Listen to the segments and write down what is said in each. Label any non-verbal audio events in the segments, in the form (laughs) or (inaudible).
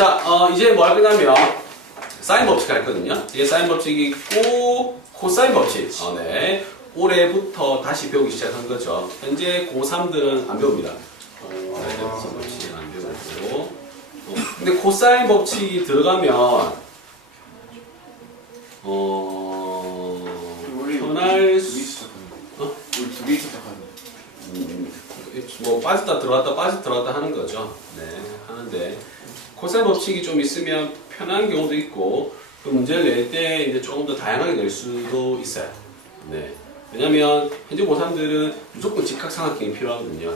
자, 어, 이제 뭐 할 거냐면 사인 법칙 할 거든요. 이게 사인 법칙이 있고 코사인 법칙. 어, 네. 올해부터 다시 배우기 시작한 거죠. 현재 고3들은 안 배웁니다. 어, 네, 코사인 법칙 안 배우고. 어, 근데 코사인 법칙이 들어가면 어, 편할 수. 어? 거. 음, 뭐 빠졌다 들어왔다 빠졌다 들어왔다 하는 거죠. 네, 하는데 코사인 법칙이 좀 있으면 편한 경우도 있고 그 문제를 낼 때 이제 조금 더 다양하게 낼 수도 있어요. 네, 왜냐하면 현재 고3들은 무조건 직각삼각형이 필요하거든요.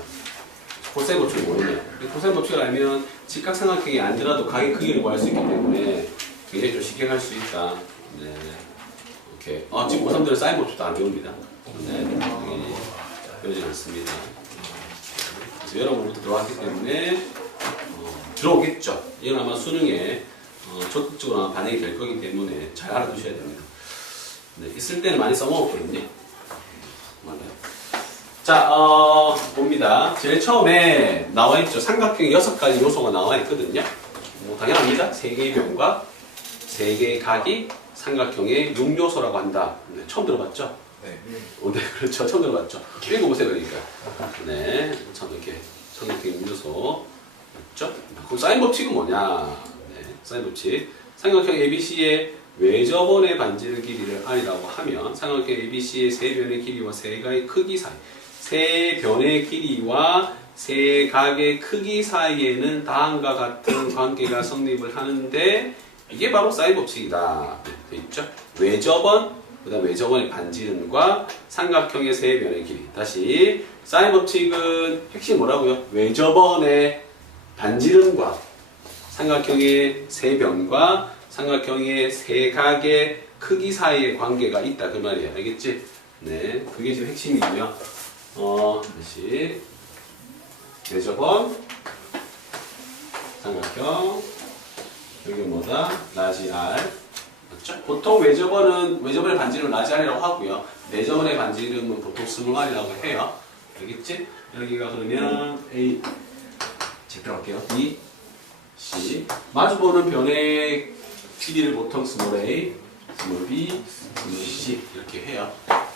코사인 법칙을 모르면 이 코사인 법칙을 알면 직각삼각형이 아니더라도 각의 크기를 구할 수 있기 때문에 굉장히 좀 쉽게 갈 수 있다. 네, 오케이. 아 지금 고3들은 사인 법칙도 안 배웁니다. 네, 당연히 배우지 않습니다. 여러분부터 들어왔기 때문에 어, 들어오겠죠. 이건 아마 수능에 어, 적극적으로 반영이 될 거기 때문에 잘 알아두셔야 됩니다. 네, 있을 때는 많이 써먹었거든요. 맞아요. 자, 어, 봅니다. 제일 처음에 나와 있죠. 삼각형 여섯 가지 요소가 나와 있거든요. 뭐 당연합니다. 세 개의 변과, 세 개의 각이 삼각형의 6요소라고 한다. 네, 처음 들어봤죠? 네. 어, 네, 그렇죠. 처음 들어봤죠. 읽어보세요, 그러니까. 네, 참 이렇게 삼각형 요소 맞죠? 그럼 사인 법칙은 뭐냐? 네, 사인 법칙. 삼각형 ABC의 외접원의 반지름 길이를 R이라고 하면 삼각형 ABC의 세 변의 길이와 세 각의 크기 사이, 세 변의 길이와 세 각의 크기 사이에는 다음과 같은 관계가 성립을 하는데 이게 바로 사인 법칙이다. 네, 돼 있죠? 외접원, 그 다음 외접원의 반지름과 삼각형의 세 변의 길이. 다시 사인 법칙은 핵심 뭐라고요? 외접원의 반지름과 삼각형의 세 변과 삼각형의 세 각의 크기 사이의 관계가 있다 그 말이에요. 알겠지? 네, 그게 지금 핵심이고요. 어, 다시 외접원 삼각형 여기 뭐다? 라지 R? 보통 외접원은 외접원의 반지름은 라지 R이라고 하고요. 내접원의 반지름은 보통 스몰 R이라고 해요. 알겠지? 여기가 그러면 A 제표할게요. B, C 마주보는 변의 길이를 보통 스몰 A, 스몰 B, 스몰 C 이렇게 해요.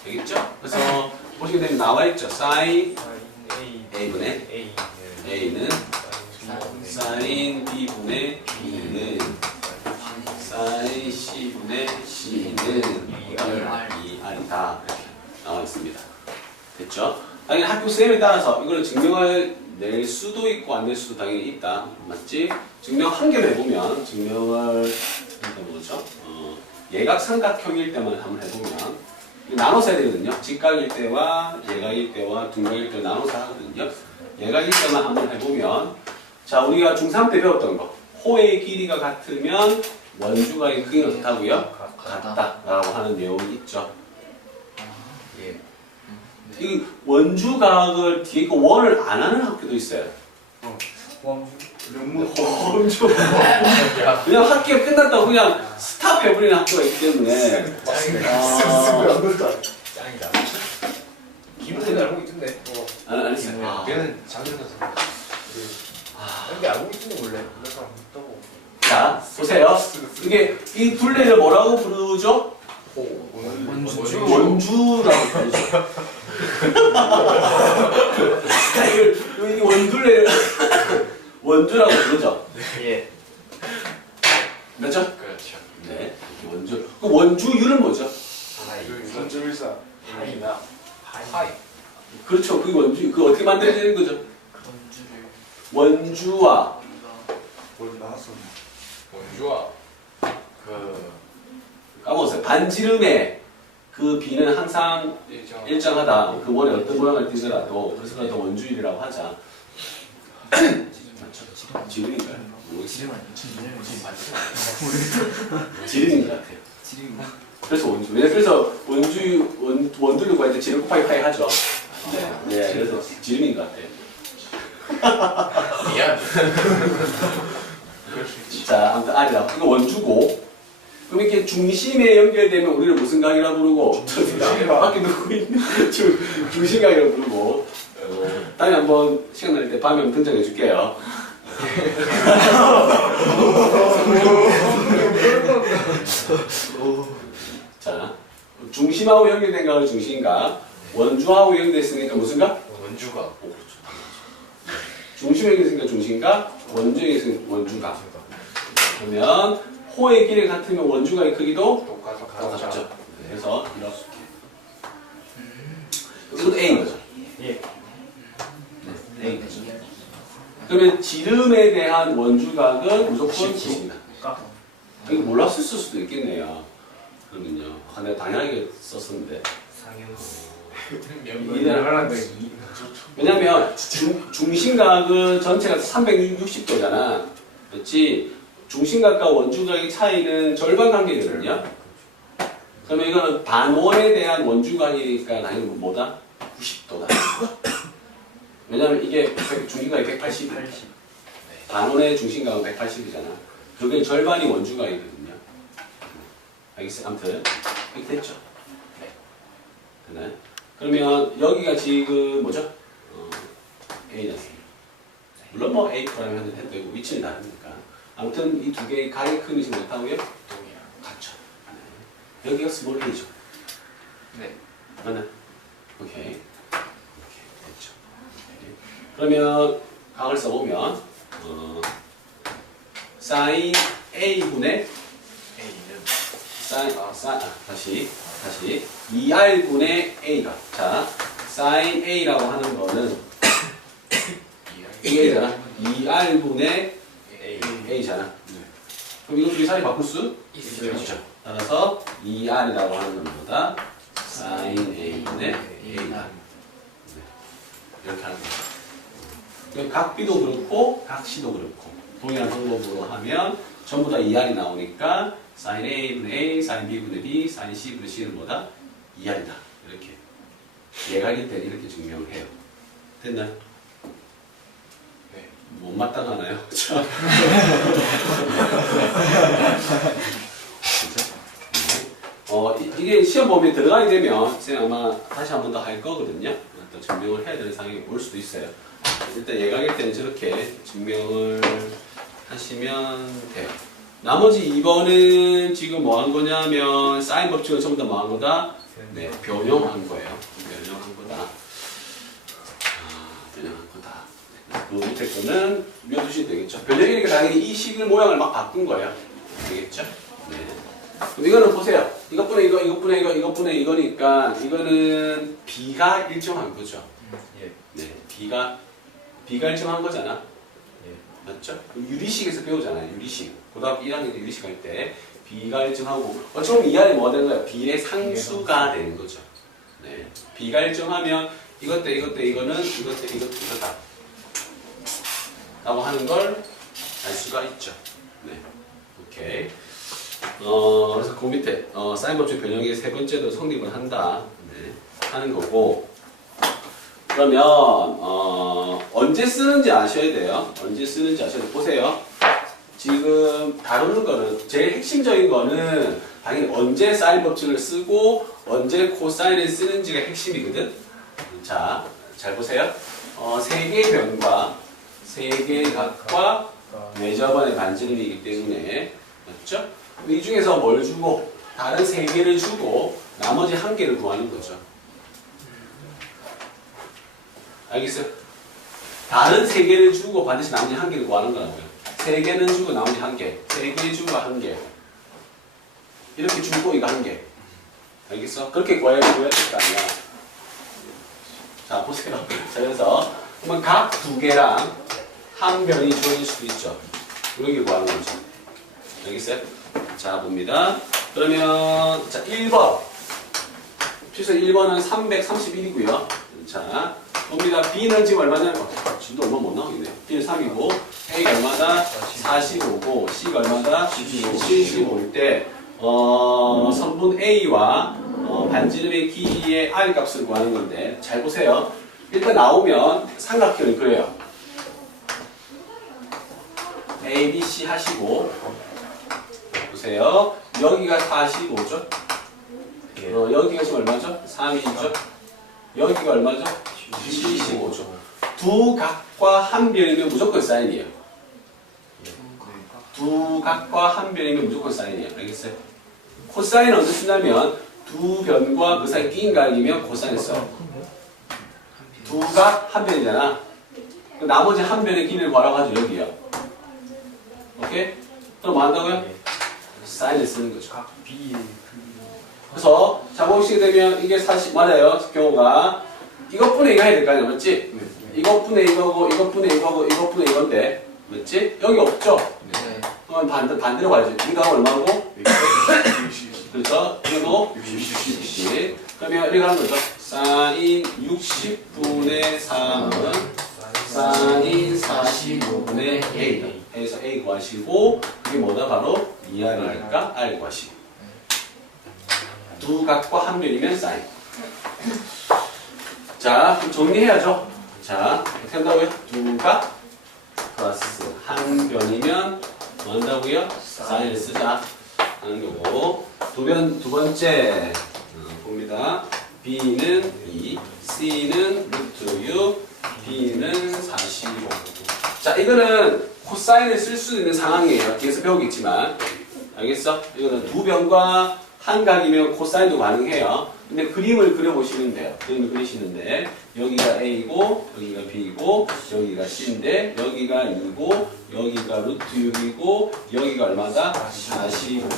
알겠죠? 그래서 보시게 되면 나와 있죠. 사인 A분의 A A는 사인 B분의 B는 사인 C분의 C는 2R이다. 이렇게 나와 있습니다. 됐죠? 당연히 학교 쌤에 따라서 이걸 증명을 낼 수도 있고 안 낼 수도 당연히 있다. 맞지? 증명 한 개를 해보면 증명을 일단 뭐죠? 어, 예각 삼각형일 때만 한번 해보면 나눠서 해야 되거든요. 직각일 때와 예각일 때와 둔각일 때 나눠서 하거든요. 예각일 때만 한번 해보면 자 우리가 중3 때 배웠던 거 호의 길이가 같으면 원주각의 크기는 어떻다고요? 같다라고 하는 내용이 있죠. 예. 이 원주각을 뒤에 거 원을 안 하는 학교도 있어요. 명문 원주 (laughs) 그냥 학기가 끝났다고 그냥 스탑해버리는 학교가 있기 때문에 아, 짱이다. 기분은 알고 있던데. 어. 안, 안 했어요. 아, 걔는 작년에서. 근데 알고 있던데 원래. 그래서 안 했다고. 자 보세요. 이게 이 둘레를 뭐라고 부르죠? 원주. 원주라고 부르죠. (laughs) 이걸 이 원둘레를 원주라고 부르죠. 예. 맞죠? 그렇죠. 네. 원주. 그 원주율은 뭐죠? 하이. 3.14 하이나. 하이. 그렇죠. 그 원주. 그 어떻게 만들어지는 거죠? 원주와 원주와 그 까먹었어요. 반지름의 그 비는 항상 일정. 일정 하다. 그 원에 어떤 모양을 띠더라도 그래서 그걸 더 원주율이라고 하자. 지름인가요? 모르겠어요. 지름인 것 같아요. 그래서 원주. 왜냐 그래서 원주 원 원두를 구할 때 지름 곱하기 파이 하죠. 네. 네. 그래서 지름인 것 같아요. 미안. 자, 아무튼 R이라. 이거 원주고. 그럼 이렇게 중심에 연결되면 우리를 무슨 강이라 부르고 중심이라 네, 밖에 누구 있는 (laughs) 중심 강이라 부르고 어, 다음에 한번 시간 날 때 밤에 한번 등장해 줄게요. (laughs) 자, 중심하고 연결된 강을 중심가, 원주하고 연결됐으니까 무슨 강? 원주가. 오, 중심에 있으니까 중심가, 원주에 있으니까 원주가. 그러면 호의 길이 같으면 원주각의 크기도 똑같아. 똑같죠. 그래서 이렇게. 이것도 A인 거죠. 예. 네, A인 거죠. 그러면 지름에 대한 원주각은 무조건 90입니다. 이거 몰랐을 수도 있겠네요. 그러면요. 아, 내가 당연하게 썼었는데. 하는데 왜냐면 중, 중심각은 전체가 360도잖아. 그렇지? 중심각과 원주각의 차이는 절반 관계거든요. 그러면 이거는 반원에 대한 원주각이니까 당연히 뭐다? 90도다. 왜냐면 이게 백- 중심각이 180. 반원의 중심각은 180이잖아. 그게 절반이 원주각이거든요. 알겠어요? 아무튼 이렇게 됐죠? 되나요? 그러면 여기가 지금 뭐죠? 어, A였습니다. 물론 뭐 A 프라임 해도 되고 위치는 다르니까. 아무튼 이 두 개의 각의 큰 것이 못하고요? 같죠. 네. 여기가 스몰 A죠. 네. 맞나? 오케이. 오케이. 됐죠. 오케이. 그러면 각을 써보면 어, sin A분의 A는 사인, 아, 사인, 아, 다시, 다시. 2R분의 A가. 자, sin A라고 하는 거는 이게 A잖아. 2R분의 A. A잖아. 그럼 이거 둘이 사이 바꿀 수 있어요. 있죠. 따라서 2R이라고 하는 것보다 sin A분의 A다. 이렇게 하는 거죠. 그럼 각 B도 그렇고, 각 C도 그렇고, 동일한 방법으로 하면 전부 다 2R이 나오니까 sin A분의 A, sin B분의 B, sin C분의 C는 뭐다? 2R이다. 이렇게. 예각일 때 이렇게 증명을 해요. 됐나요? 네. 못 마땅하나요? (laughs) 그쵸? 그쵸? 네. 어, 이- 이게 시험 범위에 들어가게 되면 선생님 아마 다시 한 번 더 할 거거든요. 또 증명을 해야 되는 상황이 올 수도 있어요. 일단 예각일 때는 저렇게 증명을 하시면 돼요. 나머지 2번은 지금 뭐 한 거냐면 사인 법칙을 전부 다 뭐 한 거다? 네, 변형한 거예요. 변형한 거다. 아, 변형한 거다. 그 밑에 거는 외워두시면 되겠죠. 변형이니까 당연히 이 식을 모양을 막 바꾼 거예요. 되겠죠? 네. 그럼 이거는 보세요. 이것분의 이거, 이것분의 이거, 이것분의 이거니까 이거는 B가 일정한 거죠. 예. 네, B가 B가 일정한 거잖아. 예. 맞죠? 유리식에서 배우잖아요. 유리식. 고등학교 1학년 때 유리식 할 때 B가 일정하고 어찌 보면 이 안에 뭐가 되는 거야? B의 상수가 되는 거죠. 네. B가 일정하면 이것 때 이것 때 이거는 이것 때 이것 때 이거다. 라고 하는 걸 알 수가 있죠. 네. 오케이. 어, 그래서 그 밑에 어, 사인 법칙 변형의 세 번째도 성립을 한다. 네. 하는 거고 그러면 어, 언제 쓰는지 아셔야 돼요. 언제 쓰는지 아셔야 돼요. 보세요. 지금 다루는 거는 제일 핵심적인 거는 당연히 언제 사인 법칙을 쓰고 언제 코사인을 쓰는지가 핵심이거든. 자, 잘 보세요. 어, 세 개의 변과 세 개의 각과 매저번의 반지름이기 때문에 맞죠? 이 중에서 뭘 주고 다른 세 개를 주고 나머지 한 개를 구하는 거죠. 알겠어요? 다른 세 개를 주고 반드시 나머지 한 개를 구하는 거라고요. 세 개는 주고 나머지 한 개, 세 개 주고 한 개. 이렇게 주고 이거 한 개. 알겠어? 그렇게 구해야 구해야 될거 아니야. 자 보세요. 자 그래서 그러면 각 두 개랑 한 변이 주어질 수도 있죠. 이렇게 구하는 거죠. 알겠어요? 자 봅니다. 그러면 자 1번. 필수 1번은 331이고요. 자 봅니다. B는 지금 얼마냐면 어, 진도 얼마 못 나오겠네요. B는 3이고 A가 얼마다? 45고 C가 얼마다? 75일 때 어, 성분 A와 어, 반지름의 길이의 R 값을 구하는 건데 잘 보세요. 일단 나오면 삼각형을 그려요. A, B, C 하시고 보세요. 여기가 45죠? 예. 어, 여기가 지금 얼마죠? 3이죠? 여기가 얼마죠? 75죠. 두 각과 한 변이면 무조건 사인이에요. 두 각과 한 변이면 무조건 사인이에요. 알겠어요? 코사인 언제 쓰냐면 두 변과 그 사이 끼인 각이면 코사인 써. 두가 한 변이잖아. 그 나머지 한 변의 뭐라고 하죠? 여기요. 오케이? 그럼 뭐 한다고요? 사인을 쓰는 거죠. 그 그래서 자공식이 되면 이게 사실 맞아요. 경우가 이것분의 이거 해야 될 거 아니야, 맞지? 이것분의 이거고 이것분의 이거고 이것분의 이건데, 맞지? 여기 없죠? 네. 그럼 반대 반대로 가야지. 이거 얼마고? 60. 그렇죠? 이거도 60. 60. 그러면 이렇게 하는 거죠. 사인 60분의 3은 사인 45분의 A. 해서 A 구하시고 그게 뭐다 바로 2R이니까 R 구하시고 두 각과 한 변이면 사인. 자, 그럼 정리해야죠. 자, 어떻게 한다고요? 두각 플러스 한 변이면 뭐 한다고요? 사인을 쓰자 하는 거고 두 변, 두 번째 어, 봅니다. B는 2, C는 루트 6, B는 45. 자, 이거는 코사인을 쓸 수 있는 상황이에요. 뒤에서 배우겠지만. 알겠어? 이거는 두 변과 한 각이면 코사인도 가능해요. 근데 그림을 그려보시면 돼요. 그림을 그리시는데 여기가 A고 여기가 B고 여기가 C인데 여기가 2고 여기가 루트 6이고 여기가 얼마다? 45.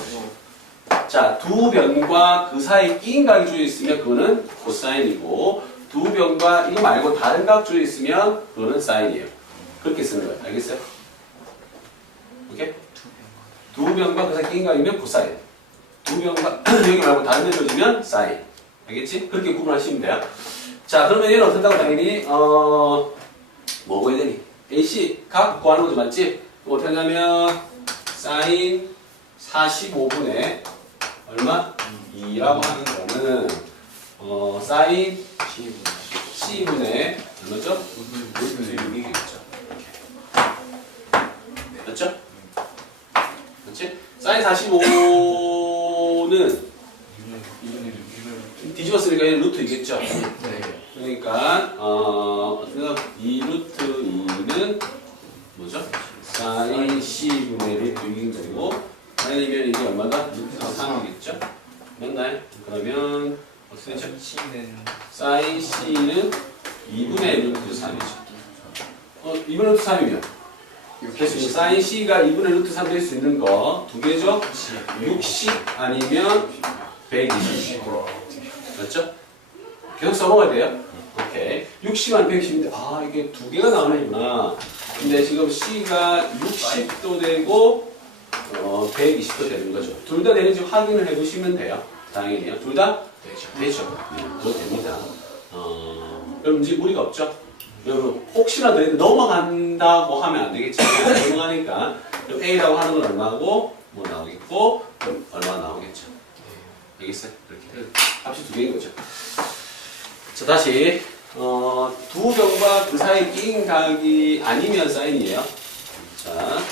자, 두 변과 그 사이 끼인 각이 주어 있으면 그거는 코사인이고 두 변과 이거 말고 다른 각 주어 있으면 그거는 사인이에요. 그렇게 쓰는 거예요. 알겠어요? 오케이? 두 변과 그 사이 끼인 각이면 코사인. 두 변과 (clears throat) 여기 말고 다른 데 줘주면 사인. 알겠지? 그렇게 구분하시면 돼요. 자, 그러면 얘는 어떻다고 당연히 어 뭐고 해야 되니? AC 각 구하는 거죠, 맞지? 어떻게 하냐면 사인 45분의 얼마? 2라고 하는 거는 어 사인 C분의 얼마죠? 루트 6이겠죠. 맞죠? 맞지? 사인 45는 뒤집었으니까 얘는 루트이겠죠. 네. 그러니까 어2 루트 2는 뭐죠? 사인 C분의 루트 6인 거고 아니면 이게 얼마다? 루트 3이겠죠? 맞나요? 그러면 어떻게 되죠? 사인 C는 2분의 루트 3이죠. 어, 2분의 루트 3이면 계속 사인 C가 2분의 루트 3 될 수 있는 거 두 개죠? 60 아니면 120. 맞죠? 계속 써먹어야 돼요. 오케이. 60만 110인데, 아, 이게 두 개가 나오는구나. 근데 지금 C가 60도 되고, 어, 120도 되는 거죠. 둘 다 되는지 확인을 해 보시면 돼요. 다행이네요. 둘 다? 되죠. 네, 그거 됩니다. 어, 그럼 이제 무리가 없죠? 여러분, 혹시나 더 넘어간다고 하면 안 되겠죠? 넘어가니까. 그럼 A라고 하는 건 얼마고, 뭐 나오겠고, 얼마 나오겠죠? 알겠어요? 이렇게 네. 합시 두 개인 거죠. 자 다시 어, 두 경과 그 사이 끼인 각이 아니면 사인이에요. 자.